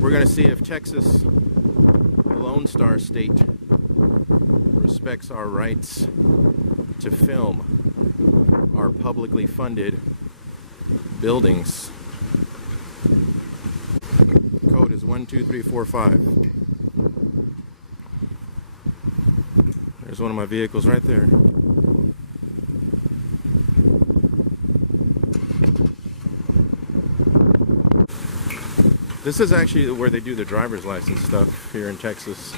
We're going to see if Texas, the Lone Star State, respects our rights to film our publicly funded buildings. Code is 12345. There's one of my vehicles right there. This is actually where they do the driver's license stuff here in Texas.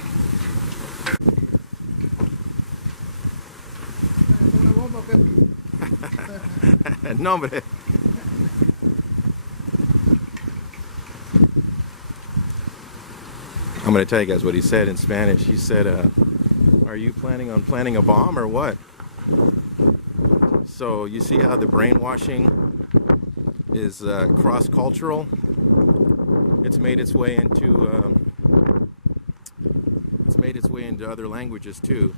No, hombre. I'm going to tell you guys what he said in Spanish. He said, are you planning on planting a bomb or what? So you see how the brainwashing is cross-cultural? It's made its way into other languages too.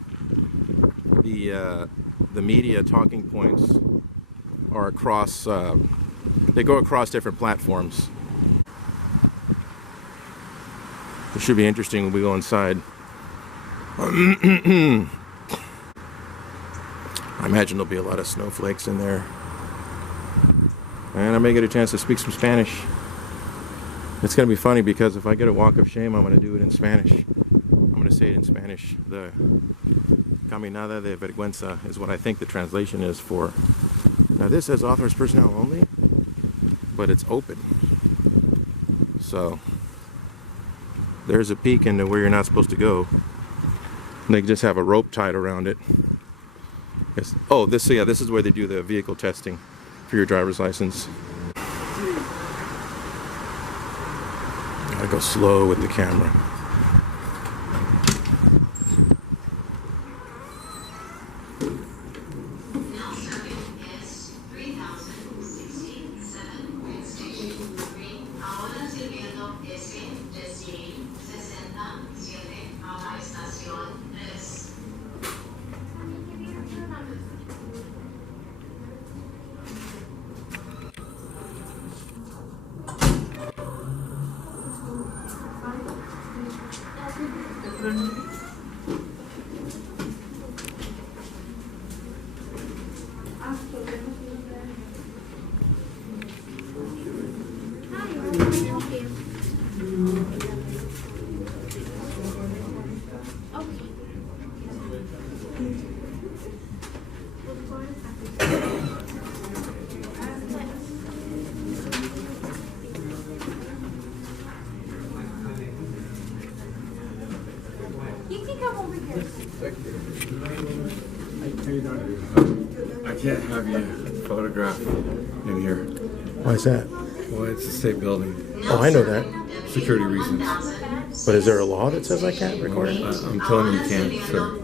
The media talking points are across. They go across different platforms. It should be interesting when we go inside. I imagine there'll be a lot of snowflakes in there, and I may get a chance to speak some Spanish. It's going to be funny because if I get a walk of shame, I'm going to do it in Spanish. I'm going to say it in Spanish. The caminada de vergüenza is what I think the translation is for. Now this says authorized personnel only, but it's open. So there's a peek into where you're not supposed to go. They just have a rope tied around it. Yes. Oh, this is where they do the vehicle testing for your driver's license. Gotta go slow with the camera. I can't have you photograph in here. Why is that? Well, it's a state building. Oh, I know that. Security reasons. But is there a law that says I can't record it? I'm telling you can't, sir.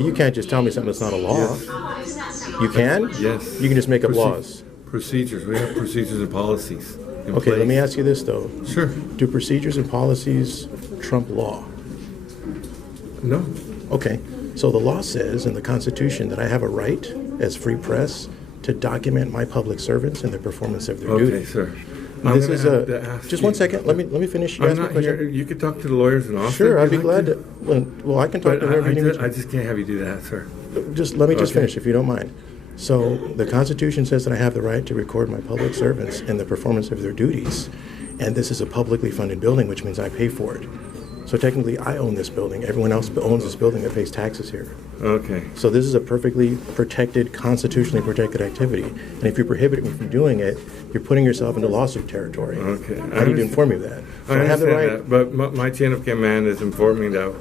You can't just tell me something that's not a law. Yes. You can? Yes. You can just make up laws. Procedures. We have procedures and policies in Okay, place. let me ask you this though. Sure. Do procedures and policies trump law? No. Okay, so the law says in the Constitution that I have a right as free press to document my public servants and the performance of their duty. Okay, sir. This is just one second. Let me finish. You I'm asked me a not question. here. You could talk to the lawyers in Austin. Sure, if I'd be you'd glad like to. Well, I can talk to whoever you need. I just can't have you do that, sir. Let me just Okay. finish if you don't mind. So the Constitution says that I have the right to record my public servants and the performance of their duties, and this is a publicly funded building, which means I pay for it. So technically, I own this building. Everyone else owns this building that pays taxes here. Okay. So this is a perfectly protected, constitutionally protected activity. And if you prohibit me from doing it, you're putting yourself into lawsuit territory. Okay. I need to inform you of that. So I have the right. That, but my chain of command is informing that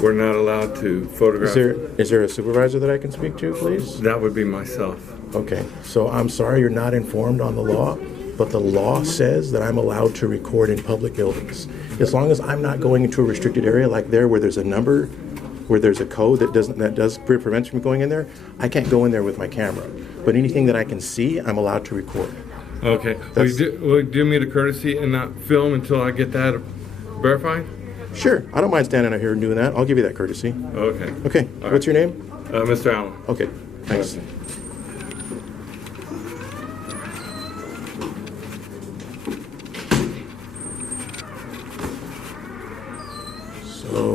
we're not allowed to photograph. Is there a supervisor that I can speak to, please? That would be myself. Okay. So I'm sorry you're not informed on the law, but the law says that I'm allowed to record in public buildings. As long as I'm not going into a restricted area like there where there's a number, where there's a code that does prevent me from going in there, I can't go in there with my camera. But anything that I can see, I'm allowed to record. Okay. Will you do me the courtesy and not film until I get that verified? Sure. I don't mind standing out here and doing that. I'll give you that courtesy. Okay. Okay. All What's right. your name? Mr. Allen. Okay. Thanks. Okay.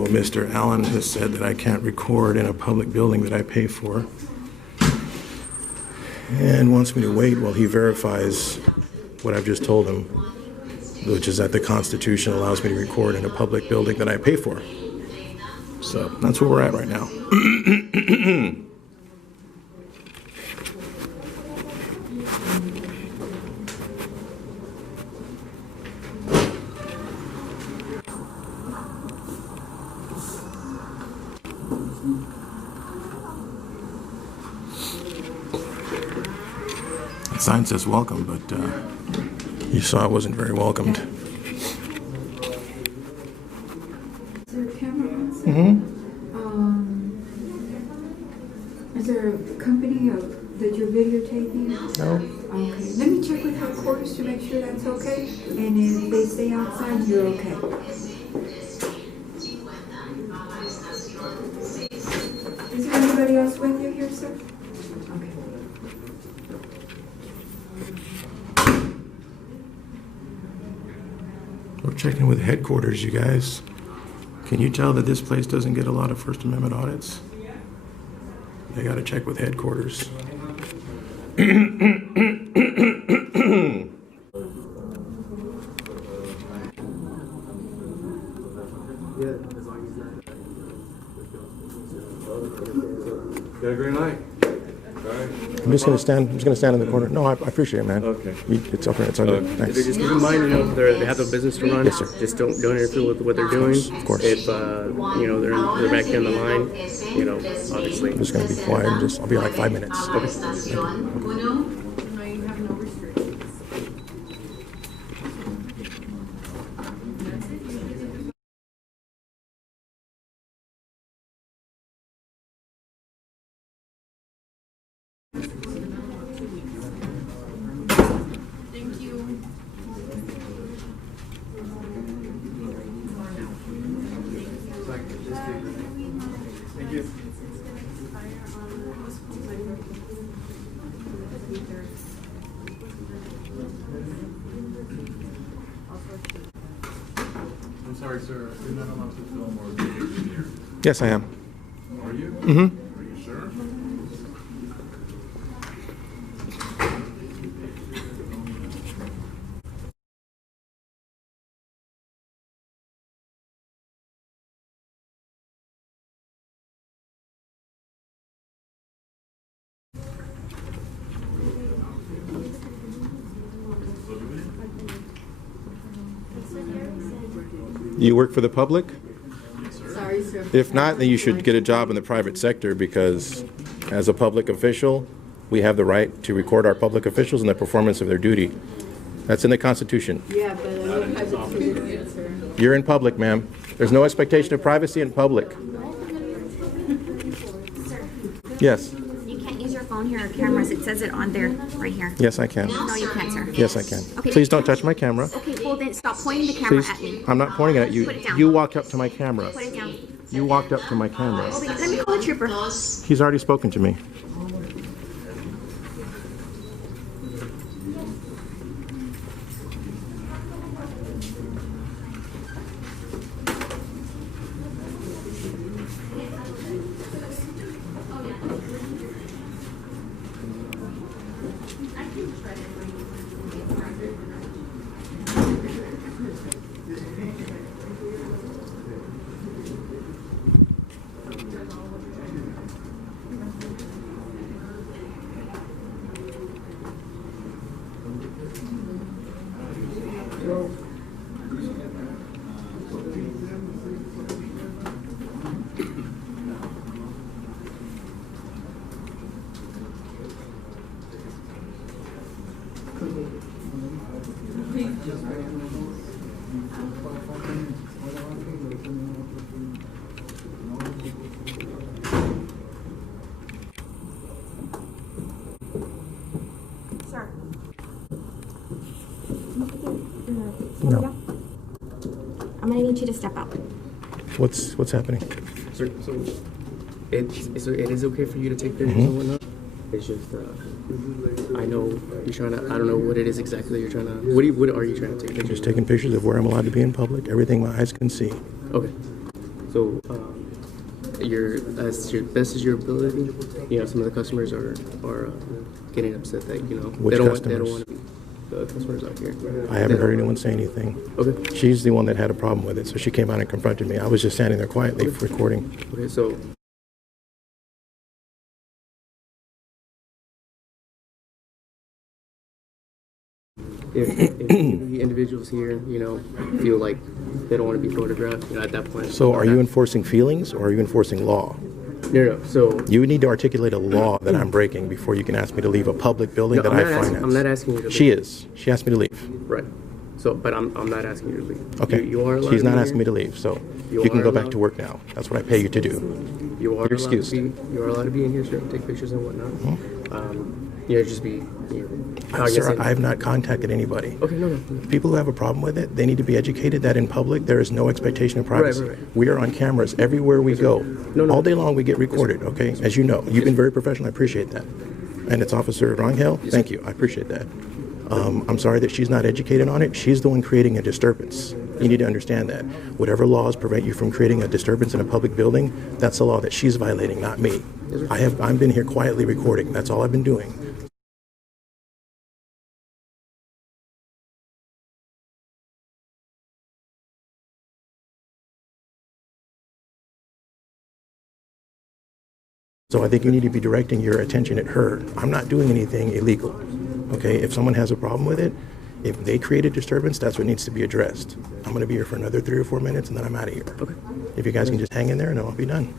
Mr. Allen has said that I can't record in a public building that I pay for, and wants me to wait while he verifies what I've just told him, which is that the Constitution allows me to record in a public building that I pay for. So that's where we're at right now. The sign says welcome, but you saw it wasn't very welcomed. Is there a camera on set? Is there a company that you're videotaping? No? Okay. Let me check with headquarters to make sure that's okay. And if they stay outside, you're okay. Is there anybody else with you here, sir? Okay. We're checking with headquarters, you guys. Can you tell that this place doesn't get a lot of First Amendment audits? They gotta check with headquarters. Got a green light? I'm just gonna stand in the corner. No, I appreciate it, man. Okay. It's okay, it's all good. Thanks. Just keep in mind, they have a business to run. Yes, sir. Just don't interfere with what they're doing. Of course. If they're back in the line, obviously. I'm just gonna be quiet and I'll be like 5 minutes. I'm sorry, sir. You're not allowed to film or video here. Yes, I am. Are you? Mm-hmm. Are you sure? You work for the public? Sorry, sir. If not, then you should get a job in the private sector, because as a public official, we have the right to record our public officials and the performance of their duty. That's in the Constitution. Yeah, but I don't have the certificate, sir. You're in public, ma'am. There's no expectation of privacy in public. Yes. You can't use your phone here or cameras. It says it on there, right here. Yes, I can. No, you can't, sir. Yes, I can. Okay. Please don't touch my camera. Okay, well then stop pointing the camera Please. at me. I'm not pointing it at you. Put it down. You walked up to my camera. Put it down. You walked up to my camera. Okay, let me call the trooper. He's already spoken to me. Sir. No. I'm gonna need you to step out. What's happening? So it is okay for you to take pictures and whatnot. It's just I know you're trying to. I don't know what it is exactly that you're trying to. What are you trying to take pictures? Just taking pictures of where I'm allowed to be in public, everything my eyes can see. Okay. So, as best as your ability, some of the customers are getting upset that Which they don't customers? want to be the customers out here. I haven't heard anyone say anything. Okay. She's the one that had a problem with it, so she came out and confronted me. I was just standing there quietly recording. Okay. So. If the individuals here, feel like they don't want to be photographed, at that point. So are you enforcing feelings or are you enforcing law? No. So You need to articulate a law that I'm breaking before you can ask me to leave a public building that I finance. I'm not asking you to leave. She is. She asked me to leave. Right. So, but I'm not asking you to leave. Okay. You are allowed She's not to be asking me here. to leave, so You you can are go back allowed- to work now. That's what I pay you to do. You are You're excused. You are allowed to be in here, sure, take pictures and whatnot. Just be. Sir, I have not contacted anybody. Okay, no. People who have a problem with it, they need to be educated that in public there is no expectation of privacy. Right. We are on cameras everywhere we go. No. All day long we get recorded, okay? As you know. You've been very professional. I appreciate that. And it's Officer Rangel. Thank you. I appreciate that. I'm sorry that she's not educated on it. She's the one creating a disturbance. You need to understand that. Whatever laws prevent you from creating a disturbance in a public building, that's the law that she's violating, not me. I've been here quietly recording. That's all I've been doing. So I think you need to be directing your attention at her. I'm not doing anything illegal. Okay, if someone has a problem with it, if they create a disturbance, that's what needs to be addressed. I'm going to be here for another 3 or 4 minutes and then I'm out of here. Okay. If you guys can just hang in there and then I'll be done.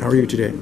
How are you today?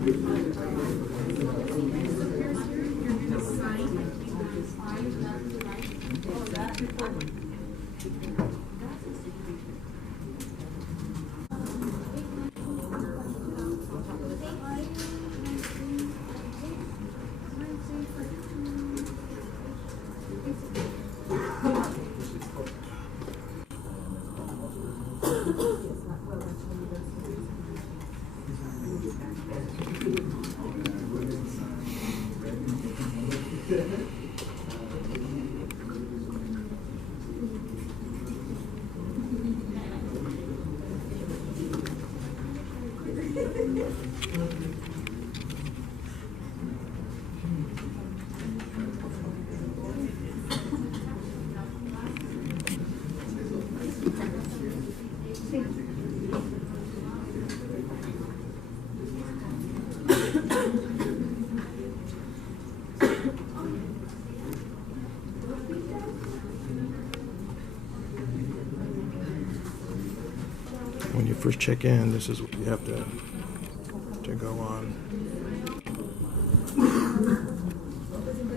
When you first check in, this is what you have to go on.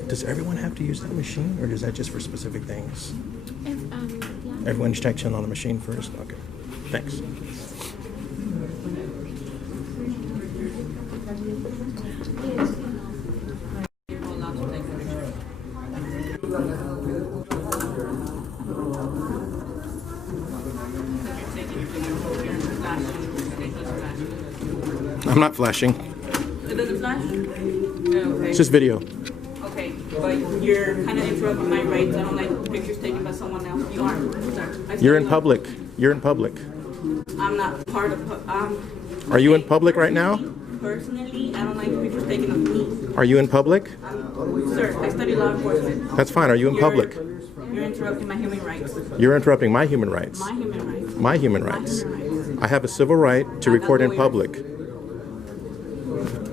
Does everyone have to use that machine, or is that just for specific things? Yeah. Everyone checks in on the machine first? Okay, thanks. I'm not flashing. It doesn't flash? Okay. It's just video. Okay, but you're kind of interrupting my rights. I don't like pictures taken by someone else. You aren't. Sir. You're in public. You're in public. I'm not part of. Are you in public right now? Personally, I don't like pictures taken of me. Are you in public? Sir, I study law enforcement. That's fine. Are you in public? You're interrupting my human rights. You're interrupting my human rights. My human rights. My human rights. My human rights. I have a civil right to I'm not record in lawyer. public.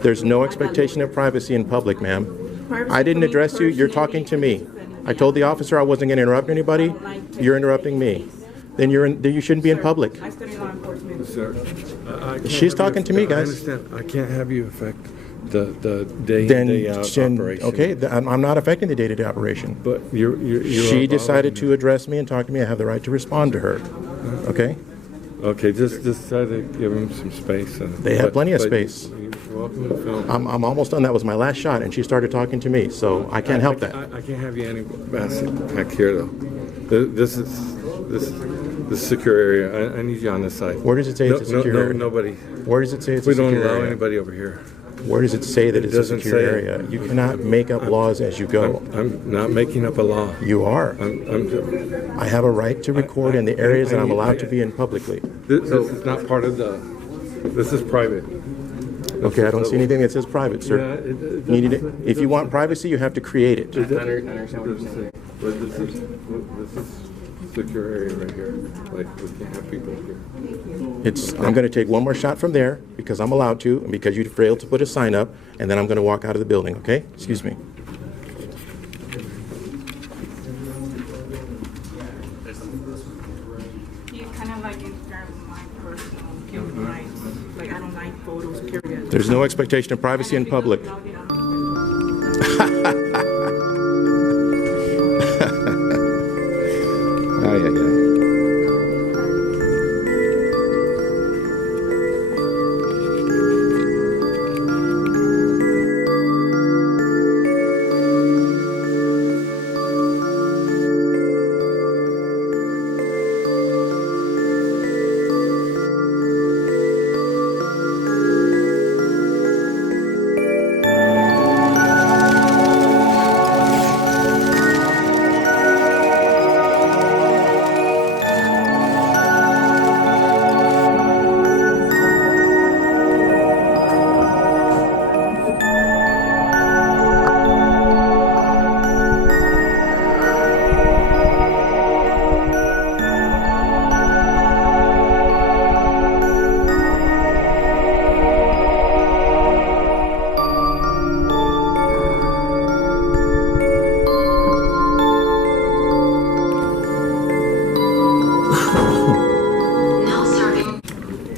There's no expectation of privacy in public, ma'am. Privacy I didn't for me address you. You're talking to me. I told the officer I wasn't going to interrupt anybody. You're interrupting me. Then you shouldn't be in public. I study law enforcement. Sir, I can't She's have talking you- to me, I guys. understand. I can't have you affect the day in, day out operation. okay, I'm not affecting the day-to-day operation. But you're She decided to address me and talk to me. I have the right to respond to her. Okay? Okay, just try to give them some space. They have plenty of space. You're welcome to film. I'm almost done. That was my last shot, and she started talking to me, so I can't help that. I can't have you any back here though. This is secure area. I need you on this side. Where does it say it's a secure area? Nobody. Where does it say it's We a secure don't allow area? anybody over here. Where does it say that it's a doesn't secure say it. area? You cannot make up laws as you go. I'm not making up a law. You are. I'm I have a right to record in the areas that I'm allowed to be in publicly. This is not part of the. This is private. Okay, I don't see anything that says private, sir. If you want privacy, you have to create it. I understand what you're saying. But this is secure area right here. Like we can't have people here. I'm going to take one more shot from there because I'm allowed to, and because you failed to put a sign up, and then I'm going to walk out of the building. Okay? Excuse me. You kind of like interfere with my personal human rights. Like I don't like photos of curious. There's no expectation of privacy in public. Ay, ay, ay.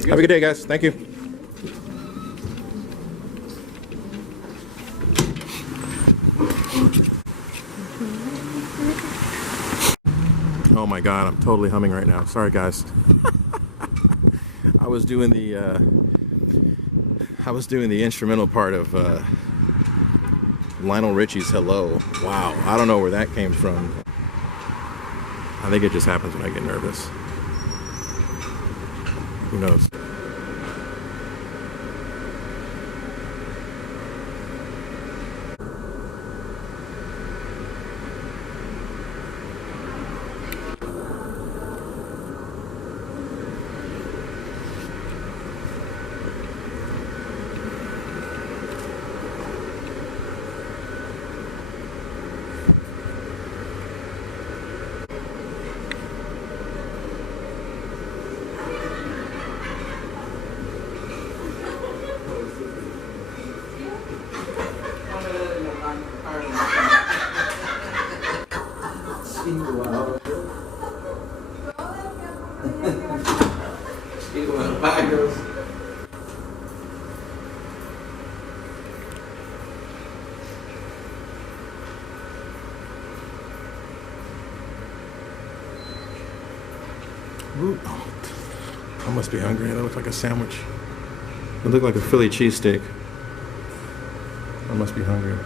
Have a good day, guys. Thank you. Oh my God, I'm totally humming right now. Sorry, guys. I was doing the instrumental part of Lionel Richie's "Hello." Wow, I don't know where that came from. I think it just happens when I get nervous. Who knows? Ooh. I must be hungry. That looks like a sandwich. It looked like a Philly cheesesteak. I must be hungry.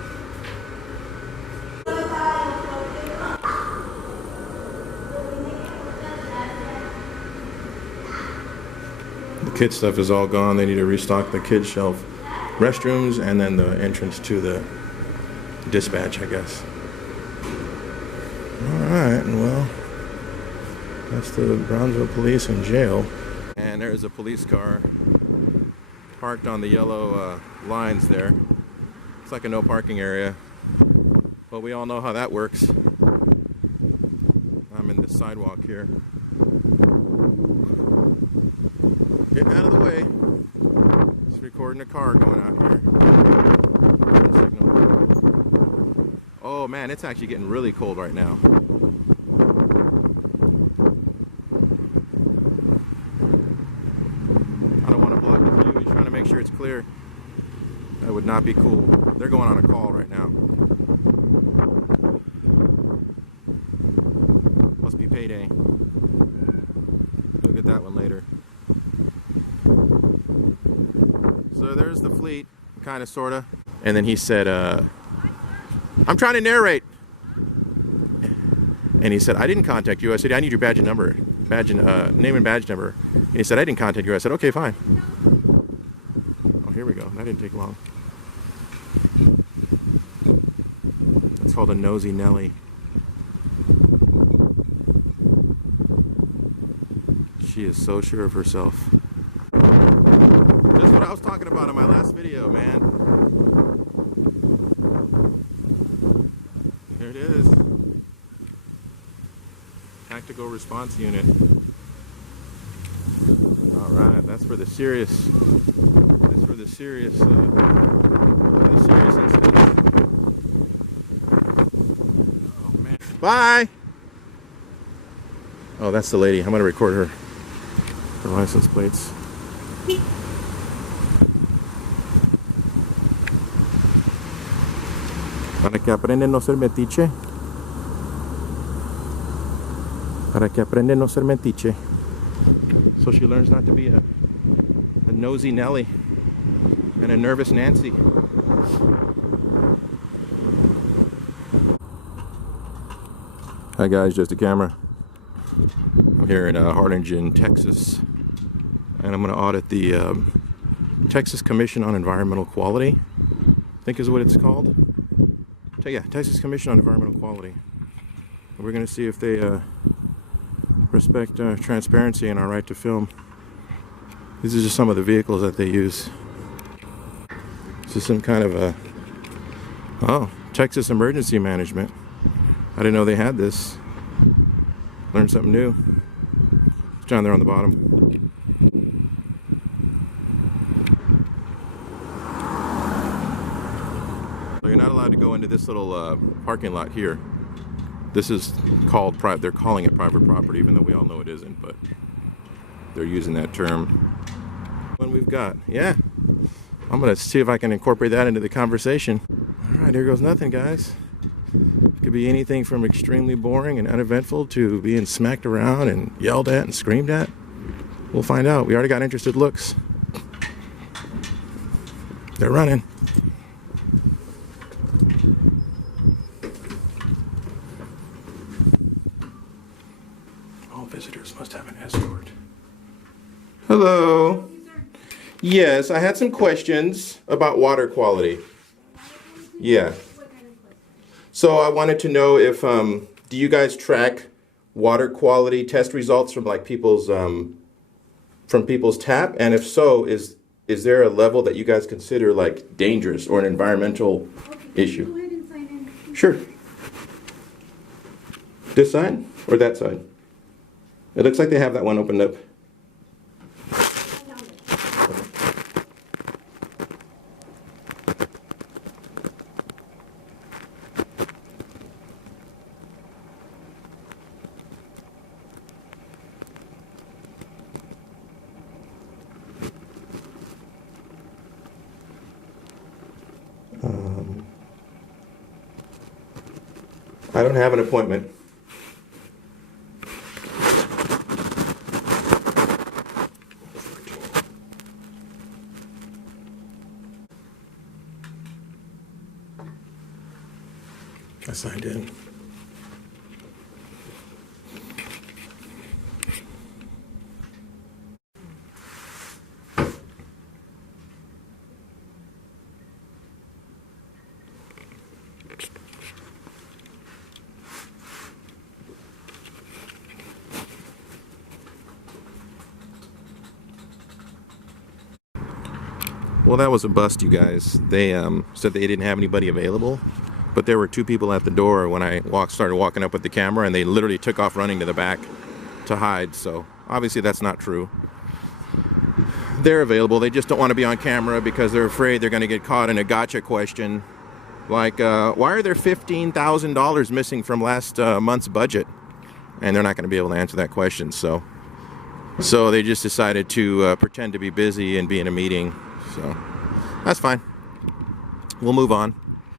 The kid stuff is all gone. They need to restock the kids shelf. Restrooms and then the entrance to the dispatch, I guess. All right, well, that's the Brownsville Police in jail. And there's a police car parked on the yellow lines there. It's like a no parking area, but we all know how that works. I'm in the sidewalk here. Getting out of the way. Just recording a car going out here. Oh man, it's actually getting really cold right now. I don't want to block the view. He's trying to make sure it's clear. That would not be cool. They're going on a call right now. Must be payday. We'll get that one later. So there's the fleet, kind of, sort of. And then he said, I'm trying to narrate. And he said, I didn't contact you. I said, I need your badge and number. Name and badge number. And he said, I didn't contact you. I said, okay, fine. Oh, here we go. That didn't take long. It's called a nosy Nelly. She is so sure of herself. That's what I was talking about in my last video, man. There it is. Tactical response unit. All right, that's for the serious. That's for the serious incidents. Oh man. Bye. Oh, that's the lady. I'm gonna record her license plates. Para que aprenda a no ser metiche. Para que aprenda a no ser metiche. So she learns not to be a nosy Nelly and a nervous Nancy. Hi guys, just a camera. I'm here in Harlingen, Texas, and I'm going to audit the Texas Commission on Environmental Quality, I think is what it's called. Yeah, Texas Commission on Environmental Quality. And we're going to see if they respect transparency and our right to film. These are just some of the vehicles that they use. This is some kind of a, oh, Texas Emergency Management. I didn't know they had this. Learned something new. It's down there on the bottom. So you're not allowed to go into this little parking lot here. This is called private. They're calling it private property, even though we all know it isn't. But they're using that term. One we've got, yeah. I'm gonna see if I can incorporate that into the conversation. All right, here goes nothing, guys. It could be anything from extremely boring and uneventful to being smacked around and yelled at and screamed at. We'll find out. We already got interested looks. They're running. All visitors must have an escort. Hello. Yes, I had some questions about water quality. Yeah. So I wanted to know if, do you guys track water quality test results from like people's tap? And if so, is there a level that you guys consider like dangerous or an environmental issue? Go ahead and sign in. Sure. This side or that side? It looks like they have that one opened up. I don't have an appointment. I signed in. Well, that was a bust, you guys. They said they didn't have anybody available, but there were two people at the door when I started walking up with the camera, and they literally took off running to the back to hide. So obviously that's not true. They're available. They just don't want to be on camera because they're afraid they're going to get caught in a gotcha question. Like, why are there $15,000 missing from last month's budget? And they're not going to be able to answer that question. So they just decided to pretend to be busy and be in a meeting. So that's fine. We'll move on.